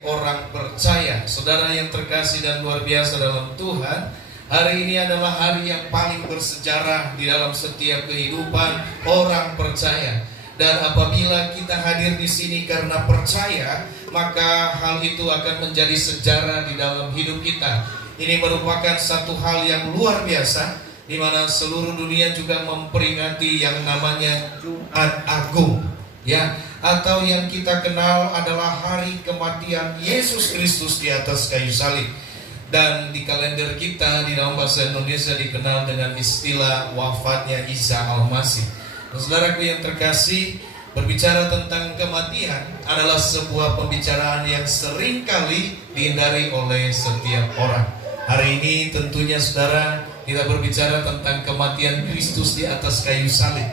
Orang percaya, saudara yang terkasih dan luar biasa dalam Tuhan, hari ini adalah hari yang paling bersejarah di dalam setiap kehidupan orang percaya. Dan apabila kita hadir di sini karena percaya, maka hal itu akan menjadi sejarah di dalam hidup kita. Ini merupakan satu hal yang luar biasa, di mana seluruh dunia juga memperingati yang namanya Jumat Agung, ya, atau yang kita kenal adalah hari kematian Yesus Kristus di atas kayu salib. Dan di kalender kita di dalam bahasa Indonesia dikenal dengan istilah wafatnya Isa Al-Masih. Saudaraku yang terkasih, berbicara tentang kematian adalah sebuah pembicaraan yang sering kali dihindari oleh setiap orang. Hari ini tentunya saudara, kita berbicara tentang kematian Kristus di atas kayu salib.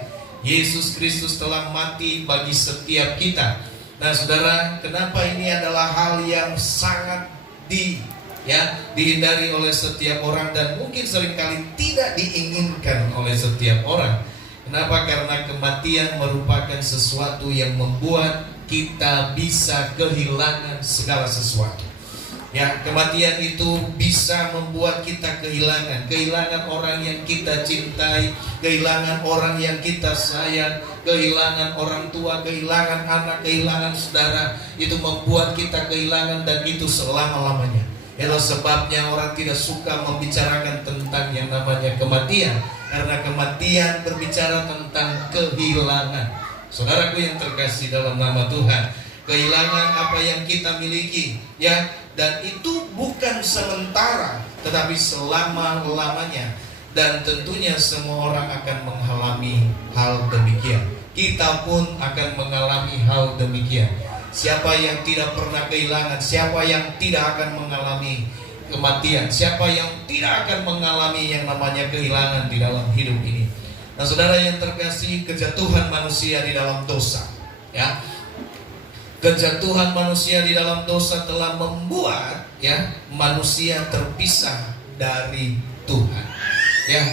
Yesus Kristus telah mati bagi setiap kita. Nah saudara, kenapa ini adalah hal yang sangat dihindari oleh setiap orang dan mungkin seringkali tidak diinginkan oleh setiap orang. Kenapa? Karena kematian merupakan sesuatu yang membuat kita bisa kehilangan segala sesuatu. Ya, kematian itu bisa membuat kita kehilangan orang yang kita cintai, kehilangan orang yang kita sayang, kehilangan orang tua, kehilangan anak, kehilangan saudara. Itu membuat kita kehilangan, dan itu selama-lamanya. Itulah sebabnya orang tidak suka membicarakan tentang yang namanya kematian, karena kematian berbicara tentang kehilangan. Saudaraku yang terkasih dalam nama Tuhan, kehilangan apa yang kita miliki, ya, dan itu bukan sementara, tetapi selama-lamanya. Dan tentunya semua orang akan mengalami hal demikian. Kita pun akan mengalami hal demikian. Siapa yang tidak pernah kehilangan? Siapa yang tidak akan mengalami kematian? Siapa yang tidak akan mengalami yang namanya kehilangan di dalam hidup ini? Nah saudara yang terkasih, kejatuhan manusia di dalam dosa, ya, kejatuhan manusia di dalam dosa telah membuat, ya, manusia terpisah dari Tuhan. Ya,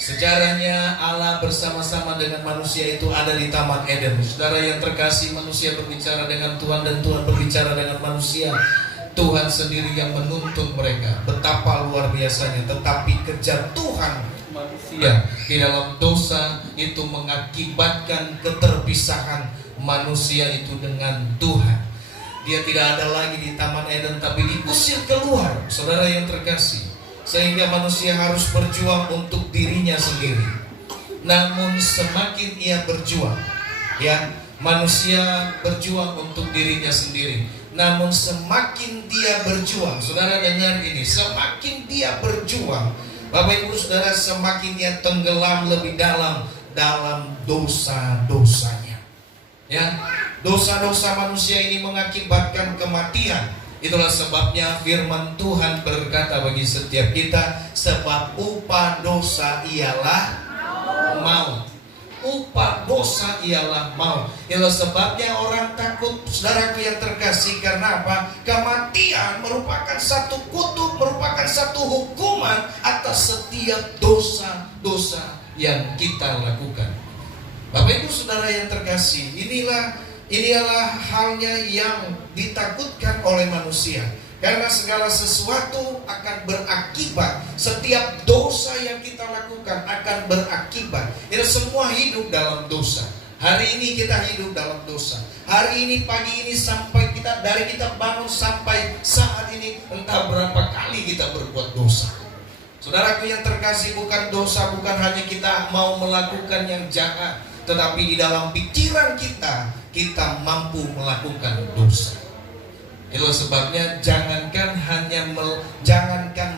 sejarahnya Allah bersama-sama dengan manusia itu ada di Taman Eden. Saudara yang terkasih, manusia berbicara dengan Tuhan dan Tuhan berbicara dengan manusia. Tuhan sendiri yang menuntun mereka. Betapa luar biasanya. Tetapi kejatuhan manusia di dalam dosa itu mengakibatkan keterpisahan manusia itu dengan Tuhan. Dia tidak ada lagi di Taman Eden, tapi diusir keluar, saudara yang terkasih. Sehingga manusia harus berjuang untuk dirinya sendiri. Namun semakin ia berjuang, ya, manusia berjuang untuk dirinya sendiri. Namun semakin dia berjuang, saudara dengar ini, semakin dia berjuang, Bapak Ibu Saudara, semakin dia tenggelam lebih dalam dosa-dosanya. Ya, dosa-dosa manusia ini mengakibatkan kematian. Itulah sebabnya firman Tuhan berkata bagi setiap kita, sebab upah dosa ialah maut. Upah dosa ialah maut. Itulah sebabnya orang takut, saudaraku yang terkasih. Karena apa? Kematian merupakan satu kutuk, merupakan satu hukuman atas setiap dosa-dosa yang kita lakukan. Bapak Ibu Saudara yang terkasih, inilah halnya yang ditakutkan oleh manusia. Karena segala sesuatu akan berakibat. Setiap dosa yang kita lakukan akan berakibat. Kita semua hidup dalam dosa. Hari ini kita hidup dalam dosa. Hari ini, pagi ini, sampai dari kita bangun sampai saat ini, entah berapa kali kita berbuat dosa. Saudaraku yang terkasih, bukan dosa, bukan hanya kita mau melakukan yang jahat, tetapi di dalam pikiran kita mampu melakukan dosa. Itulah sebabnya jangankan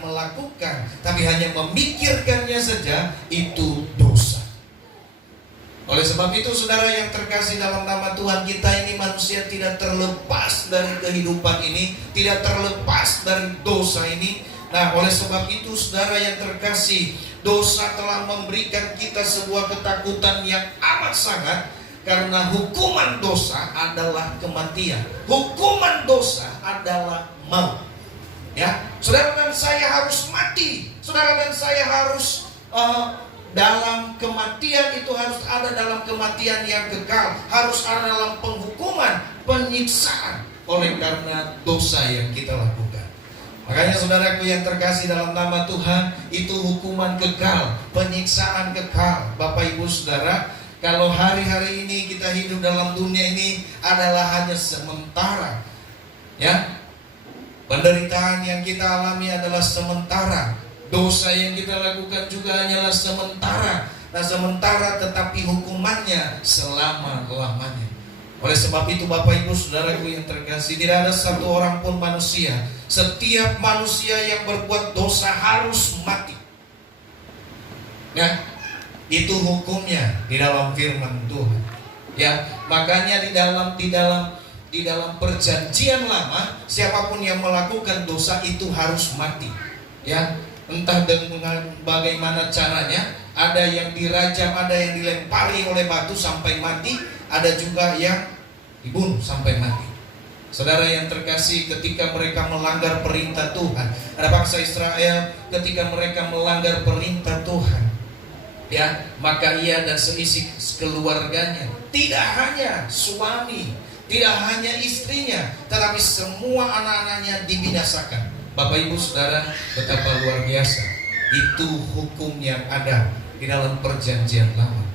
melakukan, tapi hanya memikirkannya saja itu dosa. Oleh sebab itu saudara yang terkasih dalam nama Tuhan, kita ini manusia tidak terlepas dari kehidupan ini, tidak terlepas dari dosa ini. Nah, oleh sebab itu saudara yang terkasih, dosa telah memberikan kita sebuah ketakutan yang amat sangat. Karena hukuman dosa adalah kematian. Hukuman dosa adalah maut. Ya, saudara dan saya harus mati. Saudara dan saya harus dalam kematian itu, harus ada dalam kematian yang kekal. Harus ada dalam penghukuman, penyiksaan. oleh karena dosa yang kita lakukan. Makanya saudaraku yang terkasih dalam nama Tuhan, itu hukuman kekal, penyiksaan kekal. Bapak Ibu Saudara, kalau hari-hari ini kita hidup dalam dunia ini adalah hanya sementara, ya, penderitaan yang kita alami adalah sementara, dosa yang kita lakukan juga hanyalah sementara. Nah, sementara tetapi hukumannya selama-lamanya. Oleh sebab itu Bapak Ibu Saudaraku yang terkasih, tidak ada satu orang pun manusia, setiap manusia yang berbuat dosa harus mati. Ya, itu hukumnya di dalam firman Tuhan. Ya, makanya di dalam perjanjian lama, siapapun yang melakukan dosa itu harus mati. Ya, entah dengan bagaimana caranya, ada yang dirajam, ada yang dilempari oleh batu sampai mati, ada juga yang dibunuh sampai mati. Saudara yang terkasih, ketika mereka melanggar perintah Tuhan, ada bangsa Israel ketika mereka melanggar perintah Tuhan, ya, maka ia dan seisi keluarganya, tidak hanya suami, tidak hanya istrinya, tetapi semua anak-anaknya dibinasakan. Bapak Ibu Saudara, betapa luar biasa itu hukum yang ada di dalam perjanjian lama.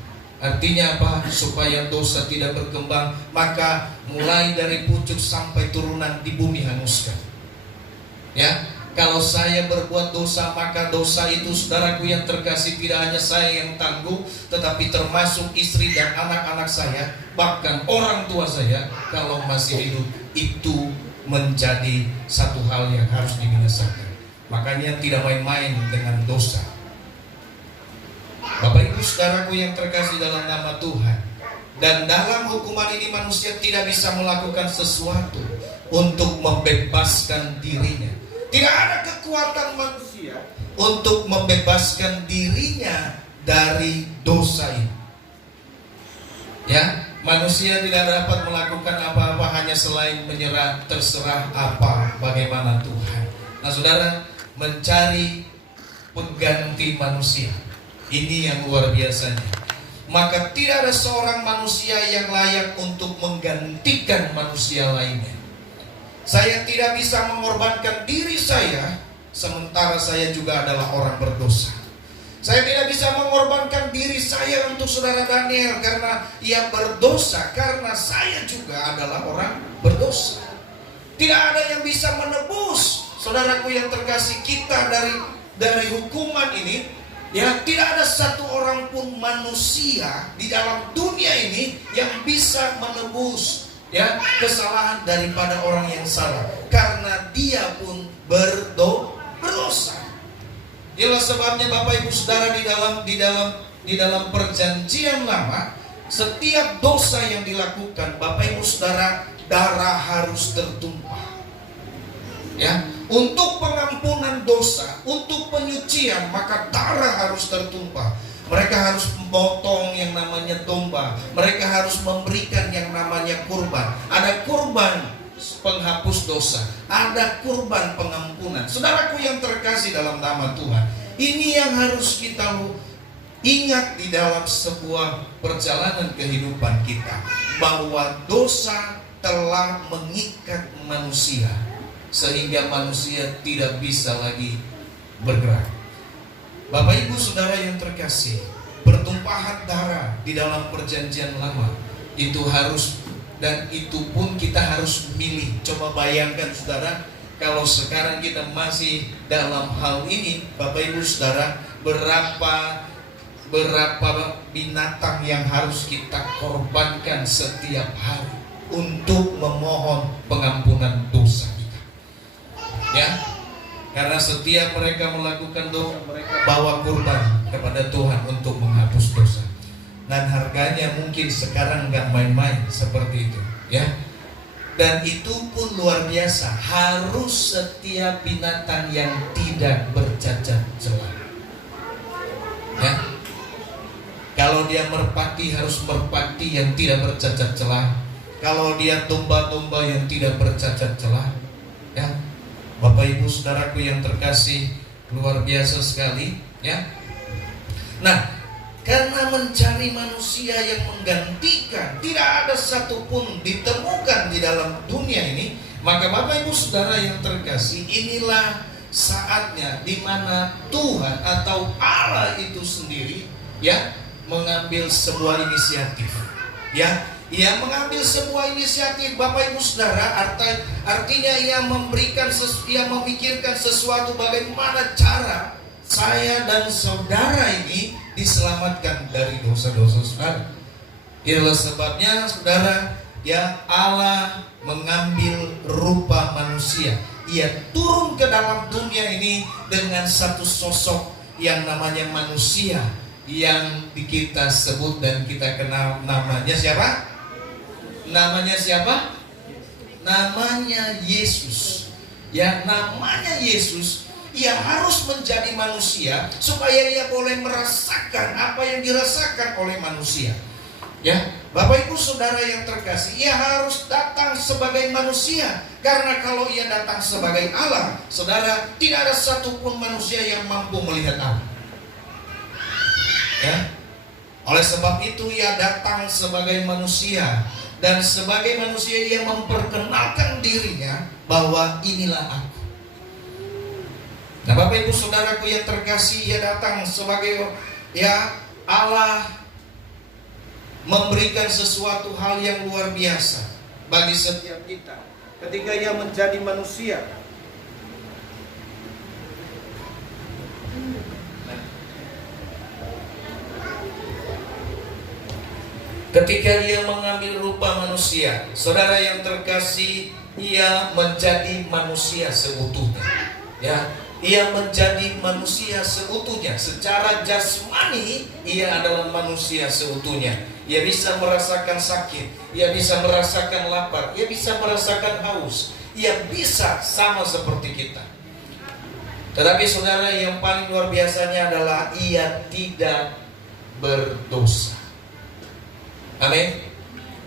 Artinya apa? Supaya dosa tidak berkembang, maka mulai dari pucuk sampai turunan di bumi hanguskan. Ya, kalau saya berbuat dosa, maka dosa itu, saudaraku yang terkasih, tidak hanya saya yang tanggung, tetapi termasuk istri dan anak-anak saya, bahkan orang tua saya kalau masih hidup, itu menjadi satu hal yang harus dibinasakan. Makanya tidak main-main dengan dosa. Bapak Ibu Saudaraku yang terkasih dalam nama Tuhan, dan dalam hukuman ini manusia tidak bisa melakukan sesuatu untuk membebaskan dirinya. Tidak ada kekuatan manusia untuk membebaskan dirinya dari dosa ini. Ya, manusia tidak dapat melakukan apa-apa hanya selain menyerah, terserah apa bagaimana Tuhan. Nah, saudara, mencari pengganti manusia, ini yang luar biasanya. Maka tidak ada seorang manusia yang layak untuk menggantikan manusia lainnya. Saya tidak bisa mengorbankan diri saya, sementara saya juga adalah orang berdosa. Saya tidak bisa mengorbankan diri saya untuk saudara Daniel karena ia berdosa, karena saya juga adalah orang berdosa. Tidak ada yang bisa menebus, saudaraku yang terkasih, kita dari hukuman ini. Ya, tidak ada satu orang pun manusia di dalam dunia ini yang bisa menebus, ya, kesalahan daripada orang yang salah, karena dia pun berdosa. Itulah sebabnya Bapak Ibu Saudara, di dalam perjanjian lama, setiap dosa yang dilakukan, Bapak Ibu Saudara, darah harus tertumpah. Ya, untuk pengampunan dosa, untuk penyucian, maka darah harus tertumpah. Mereka harus memotong yang namanya domba. Mereka harus memberikan yang namanya kurban. Ada kurban penghapus dosa, ada kurban pengampunan. Saudaraku yang terkasih dalam nama Tuhan, ini yang harus kita ingat di dalam sebuah perjalanan kehidupan kita, bahwa dosa telah mengikat manusia sehingga manusia tidak bisa lagi bergerak. Bapak Ibu Saudara yang terkasih, pertumpahan darah di dalam perjanjian lama itu harus, dan itu pun kita harus milih. Coba bayangkan saudara, kalau sekarang kita masih dalam hal ini, Bapak Ibu Saudara, berapa binatang yang harus kita korbankan setiap hari untuk memohon pengampunan dosa kita. Ya, karena setiap mereka melakukan dosa, mereka bawa kurban kepada Tuhan untuk menghapus dosa. Dan harganya mungkin sekarang nggak main-main seperti itu, ya. Dan itu pun luar biasa, harus setiap binatang yang tidak bercacat celah. Ya, kalau dia merpati, harus merpati yang tidak bercacat celah. Kalau dia domba-domba yang tidak bercacat celah, ya. Bapak Ibu Saudaraku yang terkasih, luar biasa sekali, ya. Nah, Karena mencari manusia yang menggantikan, tidak ada satupun ditemukan di dalam dunia ini. Maka Bapak Ibu Saudara yang terkasih, inilah saatnya di mana Tuhan atau Allah itu sendiri ya mengambil sebuah inisiatif. Ya, ia mengambil sebuah inisiatif Bapak Ibu Saudara, artinya ia memikirkan sesuatu bagaimana cara saya dan saudara ini diselamatkan dari dosa-dosa saudara. Itulah sebabnya saudara, ya, Allah mengambil rupa manusia. Ia turun ke dalam dunia ini dengan satu sosok yang namanya manusia, yang kita sebut dan kita kenal namanya siapa? Namanya siapa? Namanya Yesus. Ya, namanya Yesus. Ia harus menjadi manusia supaya ia boleh merasakan apa yang dirasakan oleh manusia. Ya, Bapak Ibu Saudara yang terkasih, ia harus datang sebagai manusia. Karena kalau ia datang sebagai Allah, saudara, tidak ada satupun manusia yang mampu melihat Allah. Ya, oleh sebab itu ia datang sebagai manusia, dan sebagai manusia ia memperkenalkan dirinya bahwa inilah aku. Nah, Bapak Ibu Saudaraku yang terkasih, ia datang sebagai Allah memberikan sesuatu hal yang luar biasa bagi setiap kita ketika ia menjadi manusia. Ketika dia mengambil rupa manusia, saudara yang terkasih, ia menjadi manusia seutuhnya. Ya, ia menjadi manusia seutuhnya. Secara jasmani, ia adalah manusia seutuhnya. Ia bisa merasakan sakit, ia bisa merasakan lapar, ia bisa merasakan haus, ia bisa sama seperti kita. Tetapi saudara, yang paling luar biasanya adalah ia tidak berdosa. Amin.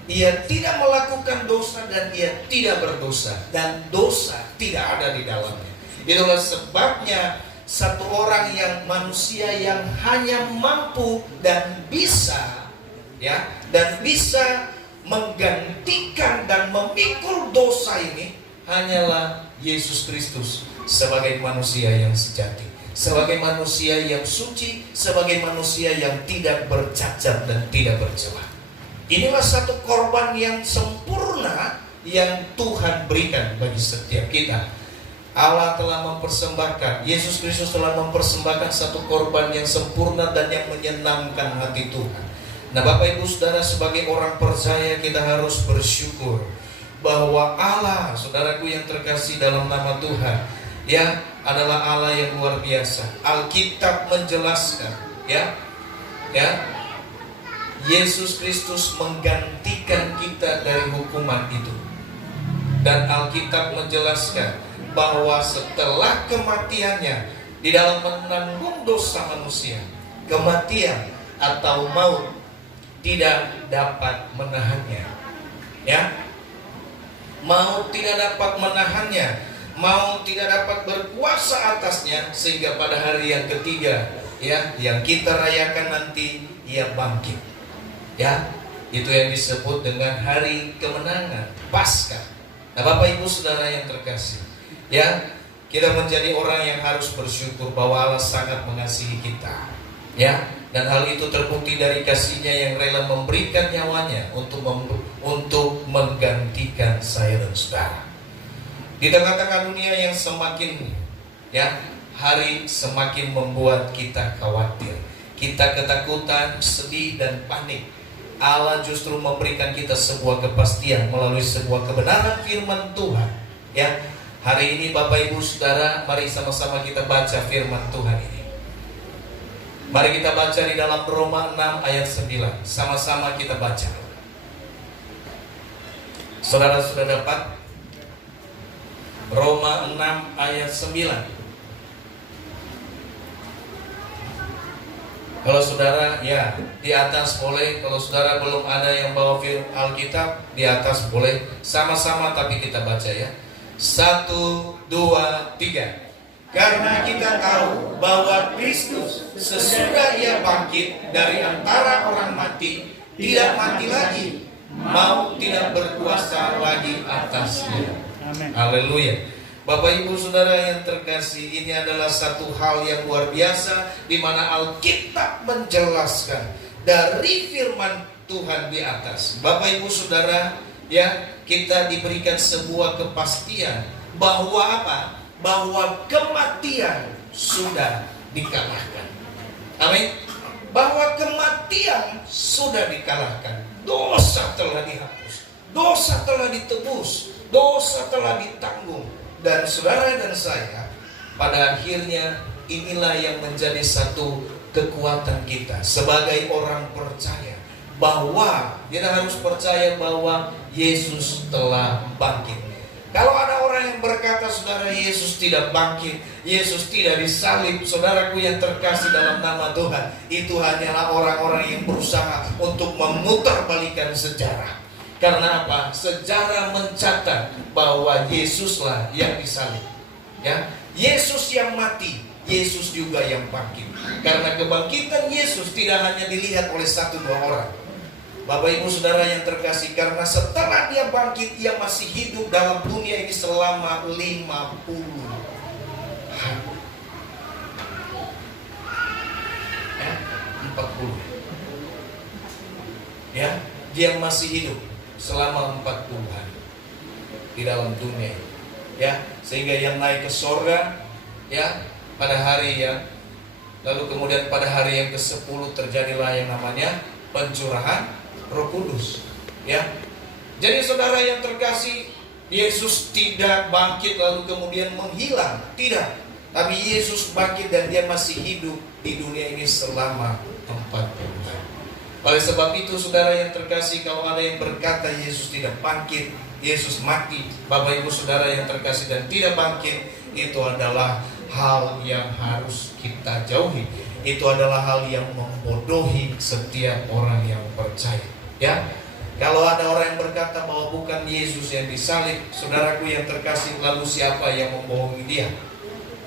Ia tidak melakukan dosa dan ia tidak berdosa, dan dosa tidak ada di dalamnya. Itulah sebabnya satu orang yang manusia yang hanya mampu dan bisa, ya, dan bisa menggantikan dan memikul dosa ini hanyalah Yesus Kristus sebagai manusia yang sejati, sebagai manusia yang suci, sebagai manusia yang tidak bercacat dan tidak bercelah. Inilah satu korban yang sempurna yang Tuhan berikan bagi setiap kita. Allah telah mempersembahkan, Yesus Kristus telah mempersembahkan satu korban yang sempurna dan yang menyenangkan hati Tuhan. Nah, Bapak Ibu Saudara, sebagai orang percaya kita harus bersyukur bahwa Allah, saudaraku yang terkasih dalam nama Tuhan, ya, adalah Allah yang luar biasa. Alkitab menjelaskan, ya, Yesus Kristus menggantikan kita dari hukuman itu. Dan Alkitab menjelaskan bahwa setelah kematiannya, di dalam menanggung dosa manusia, kematian atau maut tidak dapat menahannya. Ya, maut tidak dapat menahannya, maut tidak dapat berkuasa atasnya, sehingga pada hari yang ketiga, ya, yang kita rayakan nanti, ia bangkit. Ya, itu yang disebut dengan hari kemenangan, Paskah. Nah, Bapak Ibu Saudara yang terkasih, ya, kita menjadi orang yang harus bersyukur bahwa Allah sangat mengasihi kita, ya, dan hal itu terbukti dari kasih-Nya yang rela memberikan nyawanya untuk menggantikan saya dan saudara. Di tengah-tengah dunia yang semakin, ya, hari semakin membuat kita khawatir, kita ketakutan, sedih dan panik, Allah justru memberikan kita sebuah kepastian melalui sebuah kebenaran firman Tuhan. Ya, hari ini Bapak Ibu Saudara, mari sama-sama kita baca firman Tuhan ini. Mari kita baca di dalam Roma 6 ayat 9. Sama-sama kita baca. Saudara sudah dapat? Roma 6 ayat 9. Kalau saudara, ya, di atas boleh. Kalau saudara belum ada yang bawa firman Alkitab, di atas boleh. Sama-sama tapi kita baca, ya. 1, 2, 3. Karena kita tahu bahwa Kristus sesudah ia bangkit dari antara orang mati, tidak mati lagi, maut tidak berkuasa lagi atasnya. Haleluya. Bapak Ibu Saudara yang terkasih, ini adalah satu hal yang luar biasa di mana Alkitab menjelaskan dari firman Tuhan di atas. Bapak Ibu Saudara, ya, kita diberikan sebuah kepastian bahwa apa? Bahwa kematian sudah dikalahkan. Amin. Bahwa kematian sudah dikalahkan. Dosa telah dihapus, dosa telah ditebus, dosa telah ditanggung. Dan saudara dan saya, pada akhirnya inilah yang menjadi satu kekuatan kita sebagai orang percaya, bahwa kita harus percaya bahwa Yesus telah bangkit. Kalau ada orang yang berkata, saudara, Yesus tidak bangkit, Yesus tidak disalib, saudaraku yang terkasih dalam nama Tuhan, itu hanyalah orang-orang yang berusaha untuk memutarbalikkan sejarah. Karena apa? Sejarah mencatat bahwa Yesuslah yang disalib, ya, Yesus yang mati, Yesus juga yang bangkit. Karena kebangkitan Yesus tidak hanya dilihat oleh 1-2 orang. Bapak Ibu Saudara yang terkasih, karena setelah dia bangkit, ia masih hidup dalam dunia ini selama 50 hari. Ya, 40. Ya, dia masih hidup selama 40 hari di dalam dunia. Ya, sehingga yang naik ke sorga, ya, pada hari yang lalu kemudian pada hari yang ke-10 terjadilah yang namanya pencurahan Roh Kudus, ya. Jadi saudara yang terkasih, Yesus tidak bangkit lalu kemudian menghilang, tidak. Tapi Yesus bangkit dan dia masih hidup di dunia ini selama 40 hari. Oleh sebab itu saudara yang terkasih, kalau ada yang berkata Yesus tidak bangkit, Yesus mati, Bapak Ibu Saudara yang terkasih, dan tidak bangkit, itu adalah hal yang harus kita jauhi. Itu adalah hal yang membodohi setiap orang yang percaya. Ya, kalau ada orang yang berkata bahwa bukan Yesus yang disalib, saudaraku yang terkasih, lalu siapa yang membohongi dia?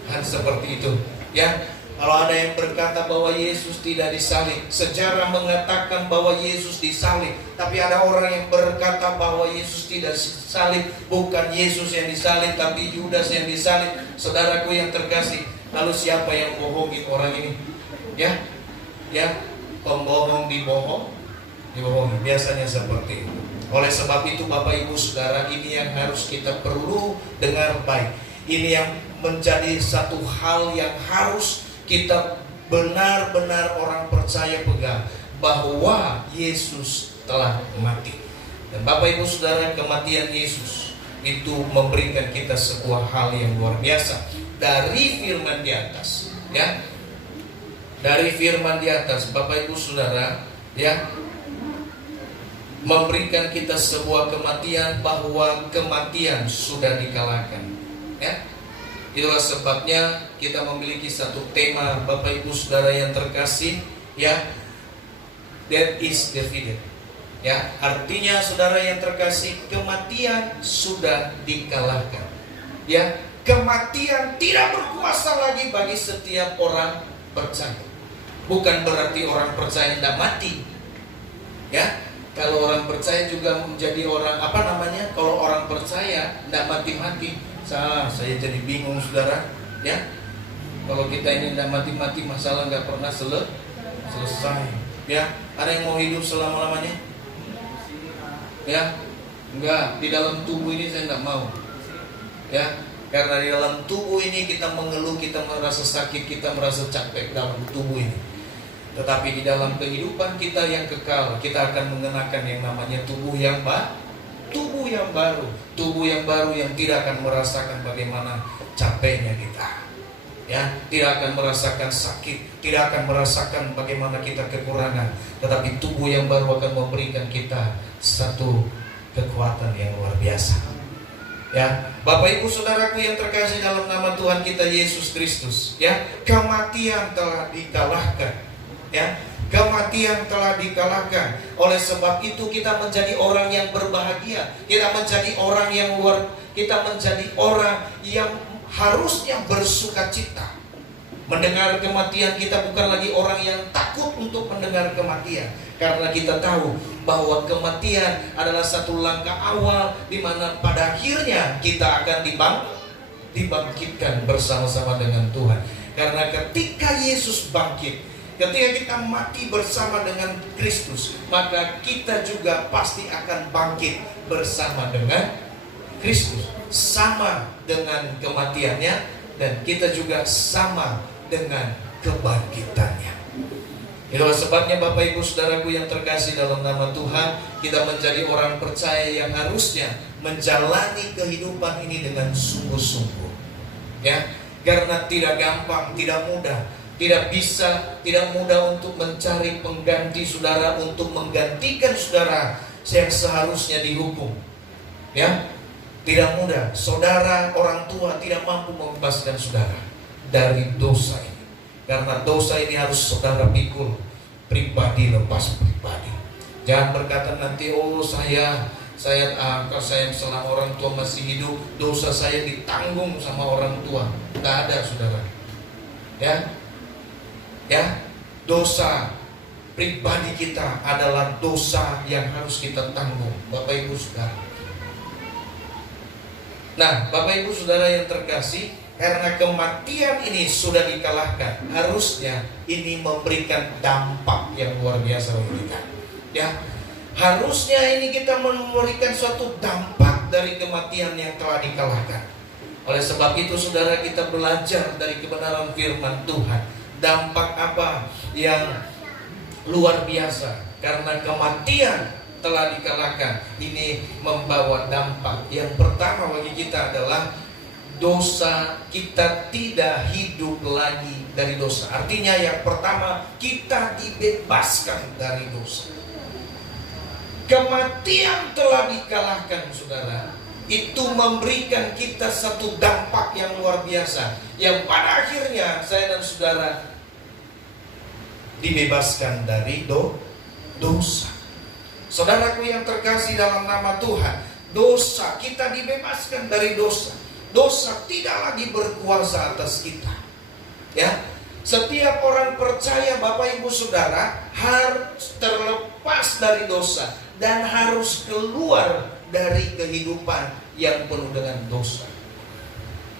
Kan seperti itu. Ya, kalau ada yang berkata bahwa Yesus tidak disalib, sejarah mengatakan bahwa Yesus disalib. Tapi ada orang yang berkata bahwa Yesus tidak disalib, bukan Yesus yang disalib, tapi Yudas yang disalib. Saudaraku yang terkasih, lalu siapa yang bohongin orang ini? Ya, ya, pembohong dibohongi, biasanya seperti itu. Oleh sebab itu Bapak Ibu Saudara, ini yang harus kita perlu dengar baik. Ini yang menjadi satu hal yang harus kita benar-benar orang percaya pegang, bahwa Yesus telah mati. Dan Bapak Ibu Saudara, kematian Yesus itu memberikan kita sebuah hal yang luar biasa dari firman di atas, ya. Dari firman di atas, Bapak Ibu Saudara, ya, memberikan kita sebuah kematian, bahwa kematian sudah dikalahkan, ya. Itulah sebabnya kita memiliki satu tema, Bapak Ibu Saudara yang terkasih, ya, death is defeated, ya. Artinya saudara yang terkasih, kematian sudah dikalahkan, ya. Kematian tidak berkuasa lagi bagi setiap orang percaya. Bukan berarti orang percaya tidak mati, ya. Kalau orang percaya juga menjadi orang kalau orang percaya tidak mati-mati, saya jadi bingung saudara, ya. Kalau kita ini tidak mati-mati, masalah nggak pernah selesai, ya. Ada yang mau hidup selama-lamanya? Ya, enggak. Di dalam tubuh ini saya nggak mau, ya. Karena di dalam tubuh ini kita mengeluh, kita merasa sakit, kita merasa capek dalam tubuh ini. Tetapi di dalam kehidupan kita yang kekal, kita akan mengenakan yang namanya tubuh yang baru, tubuh yang baru yang tidak akan merasakan bagaimana capeknya kita, ya, tidak akan merasakan sakit, tidak akan merasakan bagaimana kita kekurangan, tetapi tubuh yang baru akan memberikan kita satu kekuatan yang luar biasa, ya. Bapak Ibu Saudaraku yang terkasih dalam nama Tuhan kita Yesus Kristus, ya, kematian telah dikalahkan. Ya, kematian telah dikalahkan. Oleh sebab itu kita menjadi orang yang berbahagia. Kita menjadi orang yang kita menjadi orang yang harusnya bersukacita. Mendengar kematian, kita bukan lagi orang yang takut untuk mendengar kematian, karena kita tahu bahwa kematian adalah satu langkah awal di mana pada akhirnya kita akan dibangkitkan bersama-sama dengan Tuhan. Karena ketika Yesus bangkit, ketika kita mati bersama dengan Kristus, maka kita juga pasti akan bangkit bersama dengan Kristus, sama dengan kematiannya, dan kita juga sama dengan kebangkitannya. Itulah sebabnya Bapak Ibu Saudaraku yang terkasih dalam nama Tuhan, kita menjadi orang percaya yang harusnya menjalani kehidupan ini dengan sungguh-sungguh, ya, karena tidak gampang, tidak mudah, tidak mudah untuk mencari pengganti saudara, untuk menggantikan saudara yang seharusnya dihukum, ya, tidak mudah. Saudara, orang tua tidak mampu membebaskan saudara dari dosa ini, karena dosa ini harus saudara pikul pribadi lepas pribadi. Jangan berkata nanti, oh saya selama orang tua masih hidup, dosa saya ditanggung sama orang tua. Tidak ada saudara, ya, dosa pribadi kita adalah dosa yang harus kita tanggung, Bapak Ibu Saudara. Nah, Bapak Ibu Saudara yang terkasih, karena kematian ini sudah dikalahkan, harusnya ini memberikan dampak yang luar biasa bagi kita, ya. Harusnya ini kita memberikan suatu dampak dari kematian yang telah dikalahkan. Oleh sebab itu saudara, kita belajar dari kebenaran firman Tuhan. Dampak apa yang luar biasa, karena kematian telah dikalahkan. Ini membawa dampak. Yang pertama bagi kita adalah dosa kita tidak hidup lagi dari dosa. Artinya yang pertama, kita dibebaskan dari dosa. Kematian telah dikalahkan saudara. Itu memberikan kita satu dampak yang luar biasa, yang pada akhirnya saya dan saudara dibebaskan dari dosa. Saudaraku yang terkasih dalam nama Tuhan, dosa, kita dibebaskan dari dosa. Dosa tidak lagi berkuasa atas kita, ya. Setiap orang percaya Bapak Ibu Saudara harus terlepas dari dosa dan harus keluar dari kehidupan yang penuh dengan dosa.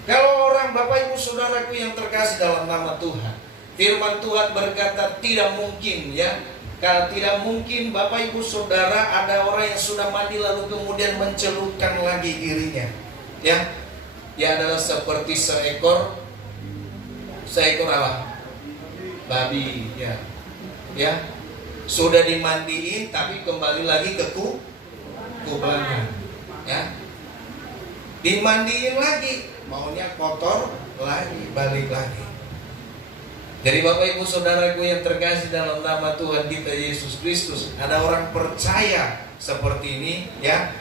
Kalau orang Bapak Ibu Saudaraku yang terkasih dalam nama Tuhan, firman Tuhan berkata tidak mungkin, ya. Kalau tidak mungkin Bapak Ibu Saudara ada orang yang sudah mati lalu kemudian mencelupkan lagi dirinya, ya. Dia adalah seperti seekor apa? Babi, ya. Ya. Sudah dimandiin tapi kembali lagi ke kubangan, ya. Dimandiin lagi, maunya kotor lagi, balik lagi. Jadi Bapak Ibu Saudaraku yang terkasih dalam nama Tuhan kita Yesus Kristus, ada orang percaya seperti ini, ya.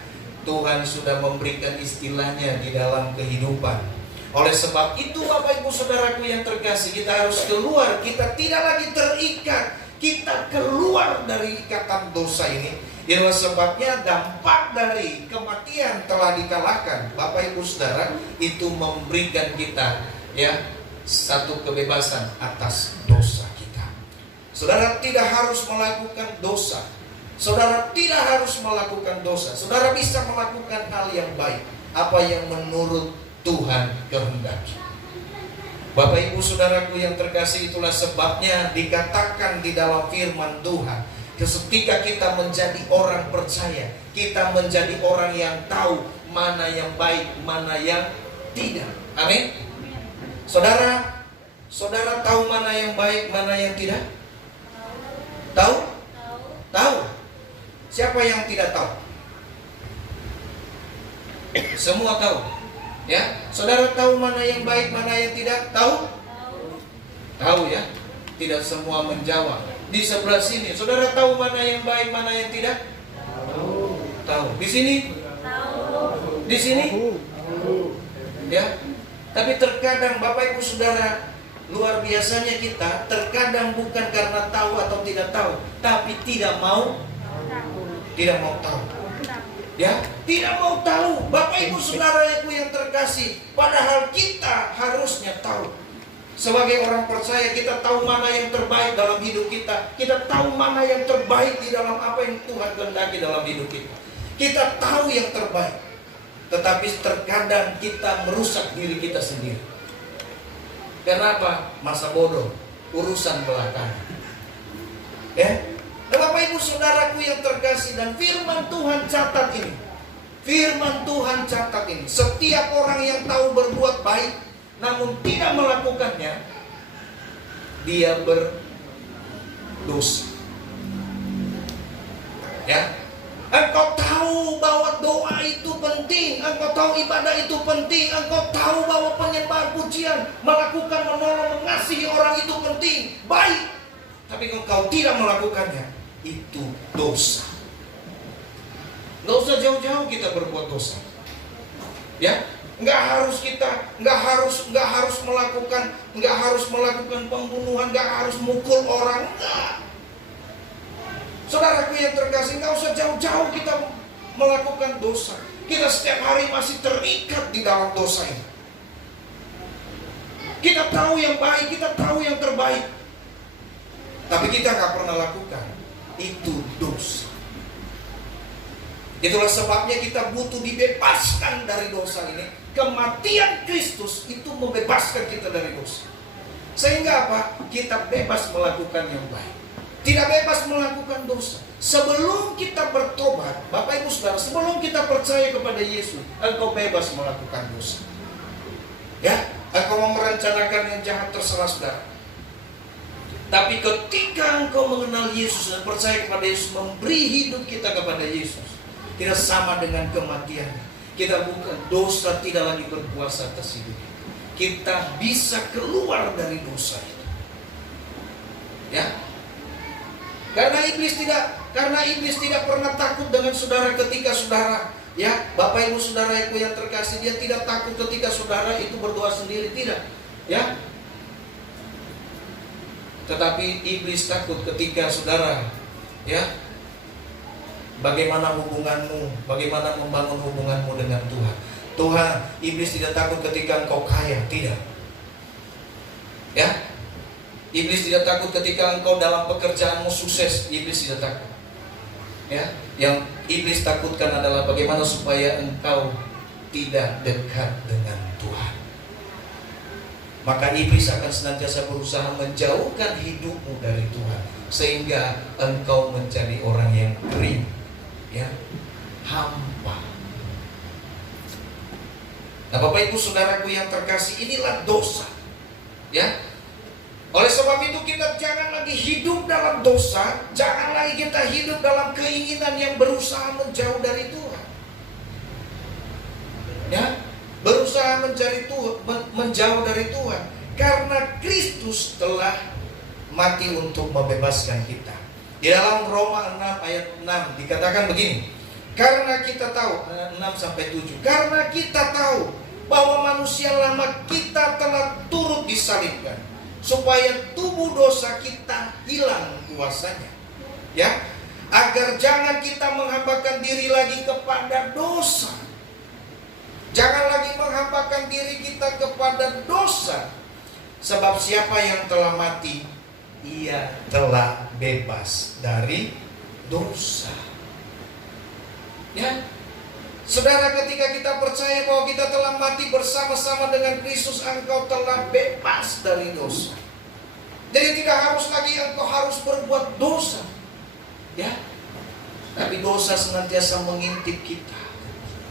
Tuhan sudah memberikan istilahnya di dalam kehidupan. Oleh sebab itu Bapak Ibu Saudaraku yang terkasih, kita harus keluar. Kita tidak lagi terikat, kita keluar dari ikatan dosa ini. Itulah sebabnya dampak dari kematian telah dikalahkan. Bapak Ibu Saudara, itu memberikan kita, ya, satu kebebasan atas dosa kita. Saudara tidak harus melakukan dosa. Saudara tidak harus melakukan dosa. Saudara bisa melakukan hal yang baik, apa yang menurut Tuhan kehendaki. Bapak Ibu Saudaraku yang terkasih, itulah sebabnya dikatakan di dalam firman Tuhan, ketika kita menjadi orang percaya, kita menjadi orang yang tahu mana yang baik, mana yang tidak. Amin. Saudara tahu mana yang baik, mana yang tidak? Tahu? Tahu. Siapa yang tidak tahu? Semua tahu, ya. Saudara tahu mana yang baik, mana yang tidak? Tahu? Tahu, ya. Tidak semua menjawab. Di sebelah sini, saudara tahu mana yang baik, mana yang tidak? Tahu. Di sini? Tahu. Di sini? Ya. Tapi terkadang Bapak Ibu Saudara, luar biasanya kita terkadang bukan karena tahu atau tidak tahu, tapi tidak mau tahu. Ya, tidak mau tahu. Bapak Ibu Saudaraku yang terkasih, padahal kita harusnya tahu. Sebagai orang percaya, kita tahu mana yang terbaik dalam hidup kita. Kita tahu mana yang terbaik di dalam apa yang Tuhan kehendaki dalam hidup kita. Kita tahu yang terbaik, tetapi terkadang kita merusak diri kita sendiri. Kenapa? Masa bodoh, urusan belakang. Ya, Bapak Ibu Saudaraku yang terkasih, dan firman Tuhan catat ini. Firman Tuhan catat ini. Setiap orang yang tahu berbuat baik namun tidak melakukannya, dia berdosa. Ya, engkau tahu bahwa doa itu penting, engkau tahu ibadah itu penting, engkau tahu bahwa penyembahan pujian, melakukan, menolong, mengasihi orang itu penting, baik, tapi engkau tidak melakukannya, itu dosa. Nggak usah jauh-jauh kita berbuat dosa. Ya, nggak harus melakukan pembunuhan, nggak harus mukul orang, enggak. Saudaraku yang terkasih, nggak usah jauh-jauh kita melakukan dosa. Kita setiap hari masih terikat di dalam dosa ini. Kita tahu yang baik, kita tahu yang terbaik, tapi kita nggak pernah lakukan. Itu dosa. Itulah sebabnya kita butuh dibebaskan dari dosa ini. Kematian Kristus itu membebaskan kita dari dosa. Sehingga apa? Kita bebas melakukan yang baik. Tidak bebas melakukan dosa. Sebelum kita bertobat, Bapak Ibu Saudara, sebelum kita percaya kepada Yesus, engkau bebas melakukan dosa. Ya, engkau mau merencanakan yang jahat, terserah saudara. Tapi ketika engkau mengenal Yesus dan percaya kepada Yesus, memberi hidup kita kepada Yesus, tidak sama dengan kematian. Kita bukan, dosa tidak lagi berkuasa atas hidup kita. Kita bisa keluar dari dosa itu. Ya. Karena iblis tidak pernah takut dengan saudara ketika saudara, ya, Bapak Ibu Saudaraku yang terkasih, dia tidak takut ketika saudara itu berdoa sendiri, tidak. Ya. Tetapi iblis takut ketika saudara, ya, bagaimana hubunganmu, bagaimana membangun hubunganmu dengan Tuhan. Tuhan, iblis tidak takut ketika engkau kaya, tidak. Ya, iblis tidak takut ketika engkau dalam pekerjaanmu sukses, iblis tidak takut. Ya, yang iblis takutkan adalah bagaimana supaya engkau tidak dekat dengan Tuhan. Maka iblis akan senantiasa berusaha menjauhkan hidupmu dari Tuhan, sehingga engkau menjadi orang yang kering. Ya, hampa. Nah, Bapak Ibu Saudaraku yang terkasih, inilah dosa. Ya, oleh sebab itu kita jangan lagi hidup dalam dosa, jangan lagi kita hidup dalam keinginan yang berusaha menjauh dari Tuhan. Ya, berusaha menjauh dari Tuhan, karena Kristus telah mati untuk membebaskan kita. Di dalam Roma 6 ayat 6 dikatakan begini. Karena kita tahu, 6-7, karena kita tahu bahwa manusia lama kita telah turut disalibkan, supaya tubuh dosa kita hilang kuasanya. Ya, agar jangan kita menghambakan diri lagi kepada dosa. Jangan lagi menghambakan diri kita kepada dosa. Sebab siapa yang telah mati, ia telah bebas dari dosa. Ya, saudara, ketika kita percaya bahwa kita telah mati bersama-sama dengan Kristus, engkau telah bebas dari dosa. Jadi tidak harus lagi engkau harus berbuat dosa. Ya, tapi dosa senantiasa mengintip kita.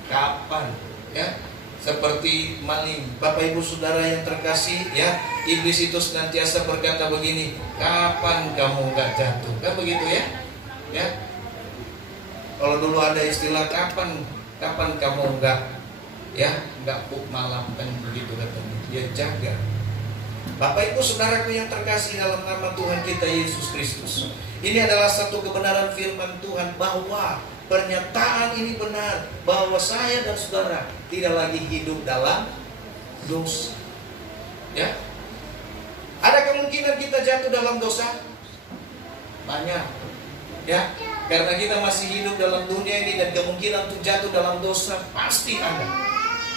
Kapan? Ya, seperti maling. Bapak Ibu Saudara yang terkasih, ya, iblis itu senantiasa berkata begini, kapan kamu gak jatuh? Kan begitu ya? Ya. Kalau dulu ada istilah kapan kamu gak puk malam, kan begitu katanya. Dia jaga. Bapak Ibu Saudaraku yang terkasih dalam nama Tuhan kita Yesus Kristus, ini adalah satu kebenaran firman Tuhan bahwa pernyataan ini benar, bahwa saya dan saudara tidak lagi hidup dalam dosa. Ya, ada kemungkinan kita jatuh dalam dosa? Banyak. Ya, Karena kita masih hidup dalam dunia ini dan kemungkinan untuk jatuh dalam dosa pasti ada.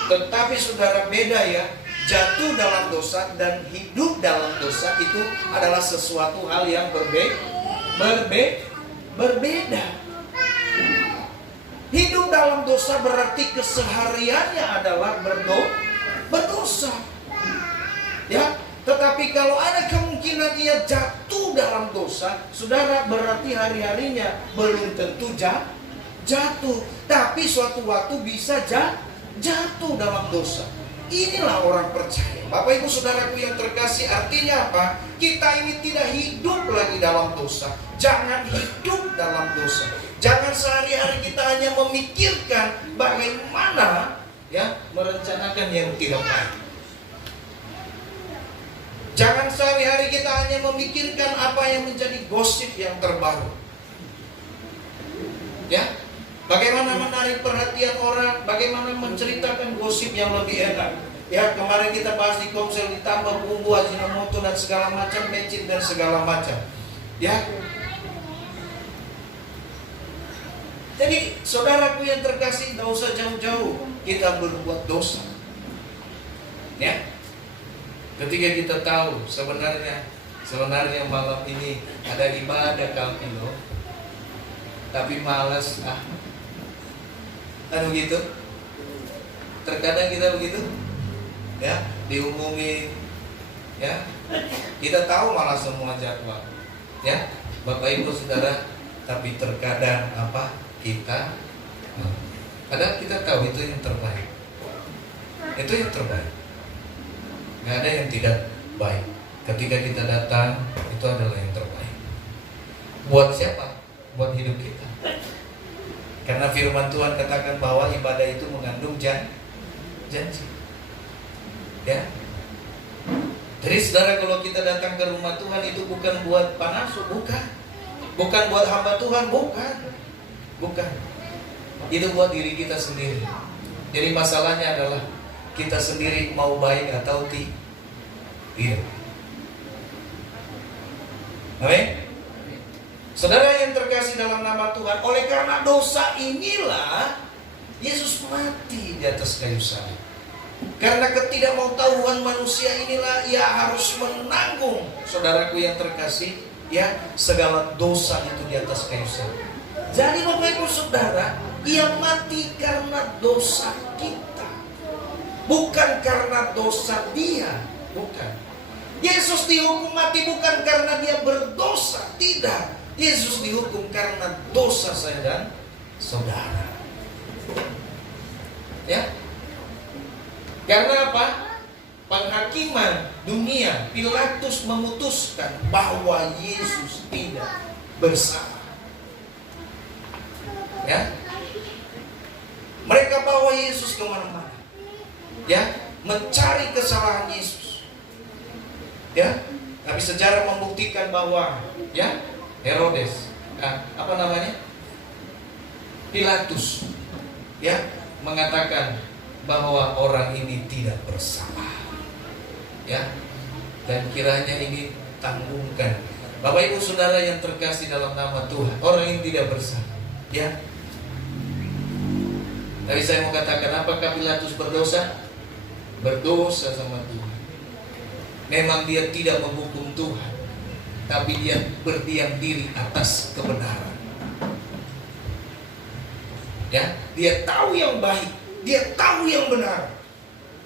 Tetapi saudara, beda ya. Jatuh dalam dosa dan hidup dalam dosa itu adalah sesuatu hal yang berbeda. Hidup dalam dosa berarti kesehariannya adalah berdosa. Ya, tetapi kalau ada kemungkinan ia jatuh dalam dosa, saudara, berarti hari-harinya belum tentu jatuh. Tapi suatu waktu bisa jatuh dalam dosa. Inilah orang percaya. Bapak ibu saudaraku yang terkasih, artinya apa? Kita ini tidak hidup lagi dalam dosa. Jangan hidup dalam dosa. Jangan sehari-hari kita hanya memikirkan bagaimana ya merencanakan yang tidak baik. Jangan sehari-hari kita hanya memikirkan apa yang menjadi gosip yang terbaru. Ya, bagaimana menarik perhatian orang, bagaimana menceritakan gosip yang lebih enak. Ya, kemarin kita bahas di Komsel, ditambah bumbu ajinomoto dan segala macam, mecin dan segala macam. Ya. Jadi, saudaraku yang terkasih, tidak usah jauh-jauh kita berbuat dosa. Ya. Ketika kita tahu sebenarnya malam ini ada ibadah kami loh, tapi malas kan begitu. Terkadang kita begitu, ya, diumumin, ya, kita tahu malah semua jadwal, ya, Bapak Ibu Saudara. Tapi terkadang kadang kita tahu itu yang terbaik, nggak ada yang tidak baik. Ketika kita datang, itu adalah yang terbaik. Buat siapa? Buat hidup kita. Karena firman Tuhan katakan bahwa ibadah itu mengandung janji. Ya. Jadi saudara, kalau kita datang ke rumah Tuhan itu bukan buat panasu, bukan buat hamba Tuhan, bukan. Itu buat diri kita sendiri. Jadi masalahnya adalah kita sendiri mau baik atau tidak. Amin. Saudara yang terkasih dalam nama Tuhan, oleh karena dosa inilah Yesus mati di atas kayu salib. Karena ketidakmautahuan manusia inilah ia harus menanggung, saudaraku yang terkasih, ya, segala dosa itu di atas kayu salib. Jadi Bapak Ibu Saudara, ia mati karena dosa kita, bukan karena dosa dia, bukan. Yesus dihukum mati bukan karena dia berdosa, tidak. Yesus dihukum karena dosa saya dan saudara. Ya. Karena apa? Penghakiman dunia, Pilatus memutuskan bahwa Yesus tidak bersalah. Ya. Mereka bawa Yesus kemana-mana, ya, mencari kesalahan Yesus. Ya. Tapi sejarah membuktikan bahwa, ya, Herodes, Pilatus, ya, mengatakan bahwa orang ini tidak bersalah, ya, dan kiranya ini tanggungan. Bapak Ibu Saudara yang terkasih dalam nama Tuhan, orang ini tidak bersalah, ya. Tapi saya mau katakan, apakah Pilatus berdosa? Berdosa sama Tuhan. Memang dia tidak menghukum Tuhan, tapi dia berdiam diri atas kebenaran. Ya, dia tahu yang baik, dia tahu yang benar,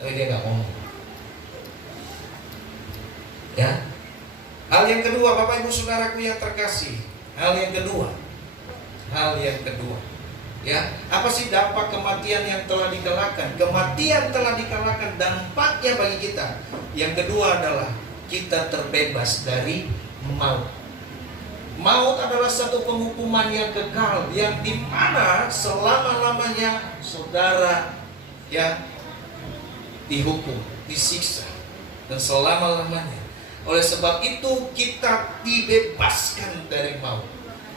tapi dia nggak ngomong. Ya, hal yang kedua, Bapak Ibu Saudaraku yang terkasih, hal yang kedua, ya, apa sih dampak kematian yang telah dikalahkan? Kematian telah dikalahkan, dampaknya bagi kita. Yang kedua adalah kita terbebas dari maut. Maut adalah satu penghukuman yang kekal, yang dimana selama-lamanya saudara, ya, dihukum, disiksa, dan selama-lamanya. Oleh sebab itu kita dibebaskan dari maut,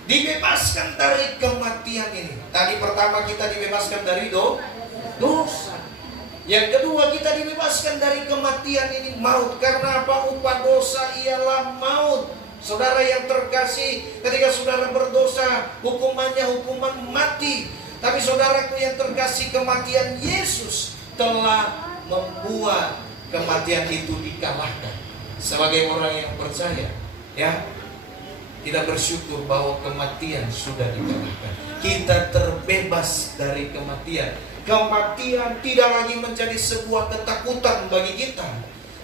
dibebaskan dari kematian ini. Tadi pertama kita dibebaskan dari dosa. Yang kedua kita dibebaskan dari kematian ini, maut. Karena apa? Upah dosa ialah maut. Saudara yang terkasih, ketika saudara berdosa, hukumannya hukuman mati. Tapi saudaraku yang terkasih, kematian Yesus telah membuat kematian itu dikalahkan. Sebagai orang yang percaya, ya, kita bersyukur bahwa kematian sudah dikalahkan. Kita terbebas dari kematian. Kematian tidak lagi menjadi sebuah ketakutan bagi kita,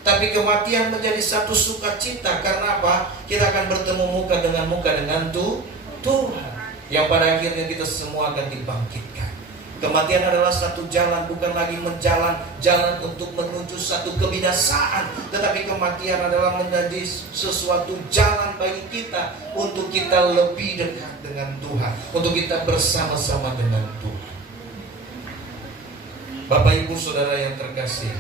tapi kematian menjadi satu sukacita. Karena apa? Kita akan bertemu muka dengan Tuhan, yang pada akhirnya kita semua akan dibangkitkan. Kematian adalah satu jalan, bukan lagi jalan untuk menuju satu kebinasaan, tetapi kematian adalah menjadi sesuatu jalan bagi kita untuk kita lebih dekat dengan Tuhan, untuk kita bersama-sama dengan Tuhan. Bapak Ibu Saudara yang terkasih,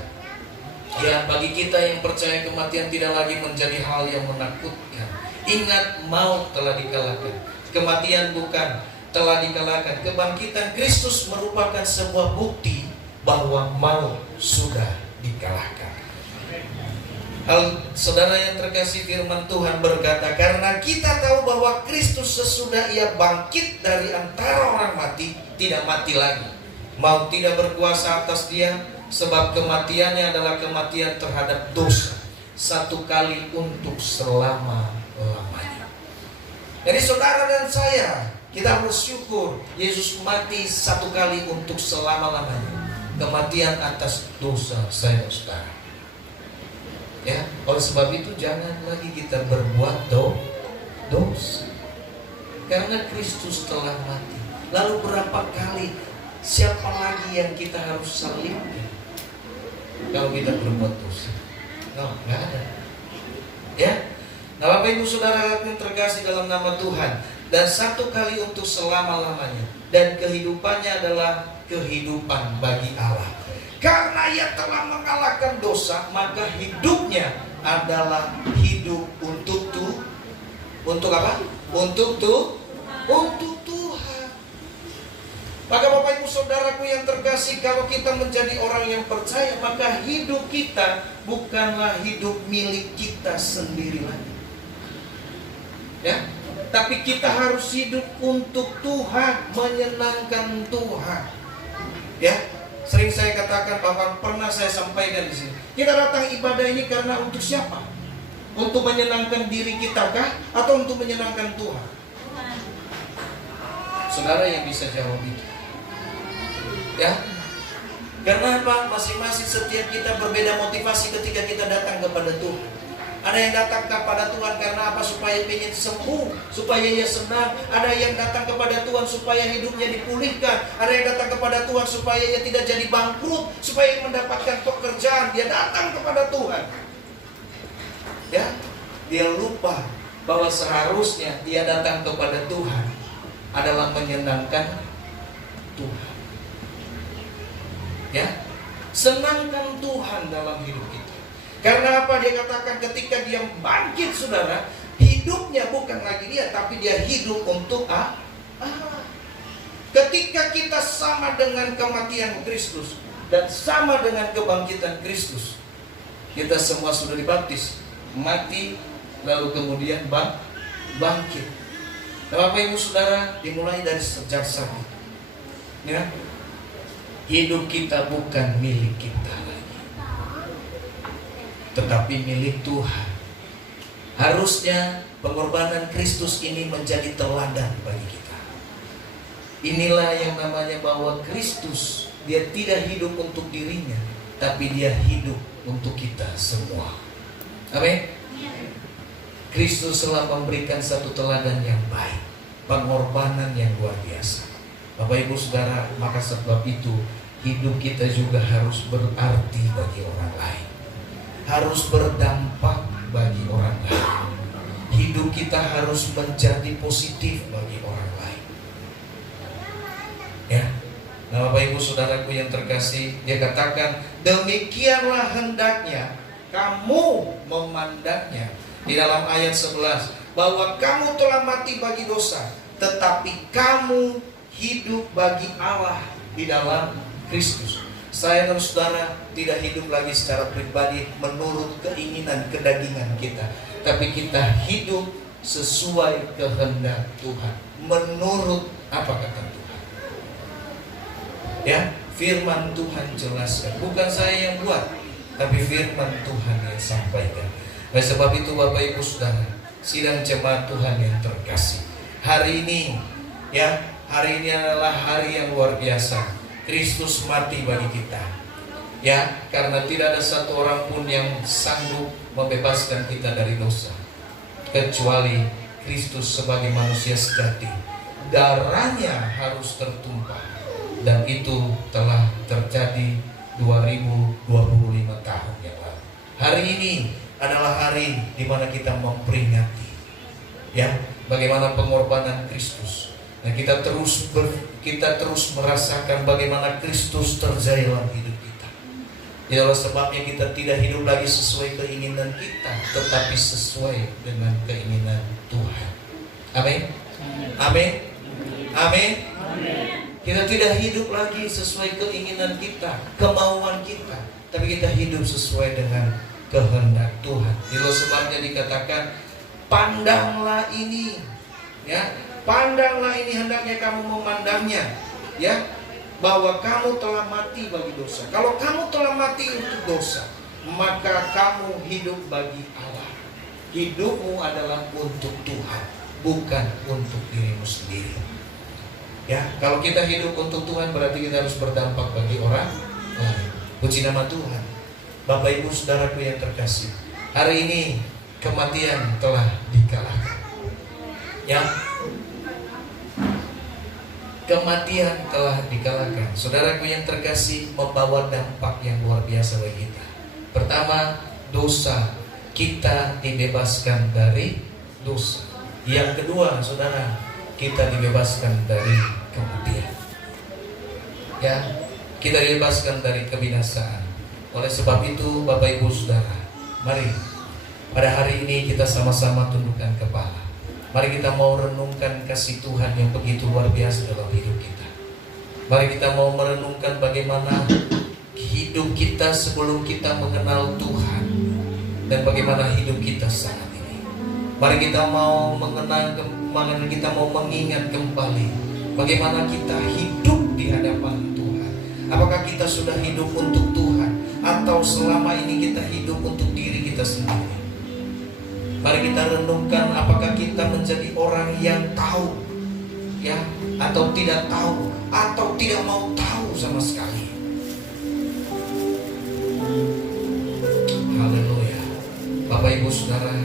ya, bagi kita yang percaya, kematian tidak lagi menjadi hal yang menakutkan. Ingat, maut telah dikalahkan. Kematian bukan telah dikalahkan. Kebangkitan Kristus merupakan sebuah bukti bahwa maut sudah dikalahkan. Saudara yang terkasih, firman Tuhan berkata, karena kita tahu bahwa Kristus sesudah ia bangkit dari antara orang mati, tidak mati lagi. Maut tidak berkuasa atas dia, sebab kematiannya adalah kematian terhadap dosa, satu kali untuk selama-lamanya. Jadi saudara dan saya, kita bersyukur Yesus mati satu kali untuk selama-lamanya. Kematian atas dosa saya, saudara. Ya, oleh sebab itu jangan lagi kita berbuat dosa, karena Kristus telah mati. Lalu berapa kali, siapa lagi yang kita harus salibkan kalau kita berbuat dosa? Nggak ada. Ya. Nah, Bapak Ibu Saudara yang terkasih dalam nama Tuhan, dan satu kali untuk selama-lamanya, dan kehidupannya adalah kehidupan bagi Allah. Karena ia telah mengalahkan dosa, maka hidupnya adalah hidup untuk apa? Untuk Tuhan. Maka Bapak Ibu Saudaraku yang terkasih, kalau kita menjadi orang yang percaya, maka hidup kita bukanlah hidup milik kita sendiri lagi, ya, tapi kita harus hidup untuk Tuhan, menyenangkan Tuhan. Ya, sering saya katakan, bahkan pernah saya sampaikan di sini, kita datang ibadah ini karena untuk siapa? Untuk menyenangkan diri kita kah? Atau untuk menyenangkan Tuhan? Saudara yang bisa jawab itu, ya, karena apa? Masing-masing setiap kita berbeda motivasi ketika kita datang kepada Tuhan. Ada yang datang kepada Tuhan karena apa? Supaya ingin sembuh, supaya ia senang. Ada yang datang kepada Tuhan supaya hidupnya dipulihkan. Ada yang datang kepada Tuhan supaya ia tidak jadi bangkrut, supaya mendapatkan pekerjaan. Dia datang kepada Tuhan, ya, dia lupa bahwa seharusnya dia datang kepada Tuhan adalah menyenangkan Tuhan. Ya, senangkan Tuhan dalam hidup kita. Karena apa? Dia katakan ketika dia bangkit, saudara, hidupnya bukan lagi dia, tapi dia hidup untuk Allah. Ketika kita sama dengan kematian Kristus dan sama dengan kebangkitan Kristus, kita semua sudah dibaptis, mati, lalu kemudian bangkit. Nah, Bapak Ibu Saudara, dimulai dari sejak saat itu, ya, hidup kita bukan milik kita lagi, tetapi milik Tuhan. Harusnya pengorbanan Kristus ini menjadi teladan bagi kita. Inilah yang namanya bahwa Kristus, dia tidak hidup untuk dirinya, tapi dia hidup untuk kita semua. Amin. Kristus telah memberikan satu teladan yang baik, pengorbanan yang luar biasa. Bapak Ibu Saudara, maka sebab itu hidup kita juga harus berarti bagi orang lain, harus berdampak bagi orang lain. Hidup kita harus menjadi positif bagi orang lain, ya. Nah, Bapak Ibu Saudaraku yang terkasih, dia katakan, demikianlah hendaknya kamu memandangnya, di dalam ayat 11, bahwa kamu telah mati bagi dosa, tetapi kamu hidup bagi Allah di dalam Kristus. Saya dan saudara tidak hidup lagi secara pribadi menurut keinginan kedagingan kita, tapi kita hidup sesuai kehendak Tuhan, menurut apa kata Tuhan. Ya, firman Tuhan jelaskan, bukan saya yang buat, tapi firman Tuhan yang sampaikan. Oleh sebab itu Bapak Ibu Saudara, sidang jemaat Tuhan yang terkasih, hari ini adalah hari yang luar biasa. Kristus mati bagi kita. Ya, karena tidak ada satu orang pun yang sanggup membebaskan kita dari dosa kecuali Kristus sebagai manusia sejati. Darahnya harus tertumpah, dan itu telah terjadi 2025 tahun yang lalu. Hari ini adalah hari di mana kita memperingati bagaimana pengorbanan Kristus. Nah, kita terus merasakan bagaimana Kristus terjadi dalam hidup kita. Itulah sebabnya kita tidak hidup lagi sesuai keinginan kita, tetapi sesuai dengan keinginan Tuhan. Amin. Amin. Amin. Kita tidak hidup lagi sesuai keinginan kita, kemauan kita, tapi kita hidup sesuai dengan kehendak Tuhan. Itulah sebabnya dikatakan, pandanglah ini, pandanglah ini, hendaknya kamu memandangnya, bahwa kamu telah mati bagi dosa. Kalau kamu telah mati untuk dosa, maka kamu hidup bagi Allah. Hidupmu adalah untuk Tuhan, bukan untuk dirimu sendiri. Kalau kita hidup untuk Tuhan, berarti kita harus berdampak bagi orang lain. Puji nama Tuhan. Bapak Ibu Saudaraku yang terkasih, hari ini kematian telah dikalahkan. Kematian telah dikalahkan. Saudaraku yang terkasih, membawa dampak yang luar biasa bagi kita. Pertama, dosa, kita dibebaskan dari dosa. Yang kedua, saudara, kita dibebaskan dari kematian. Kita dibebaskan dari kebinasaan. Oleh sebab itu, Bapak Ibu Saudara, mari pada hari ini kita sama-sama tundukkan kepala. Mari kita mau renungkan kasih Tuhan yang begitu luar biasa dalam hidup kita. Mari kita mau merenungkan bagaimana hidup kita sebelum kita mengenal Tuhan, dan bagaimana hidup kita saat ini. Mari kita mau kita mau mengingat kembali bagaimana kita hidup di hadapan Tuhan. Apakah kita sudah hidup untuk Tuhan, atau selama ini kita hidup untuk diri kita sendiri? Mari kita renungkan, apakah kita menjadi orang yang tahu, atau tidak tahu, atau tidak mau tahu sama sekali. Haleluya. Bapak Ibu Saudara,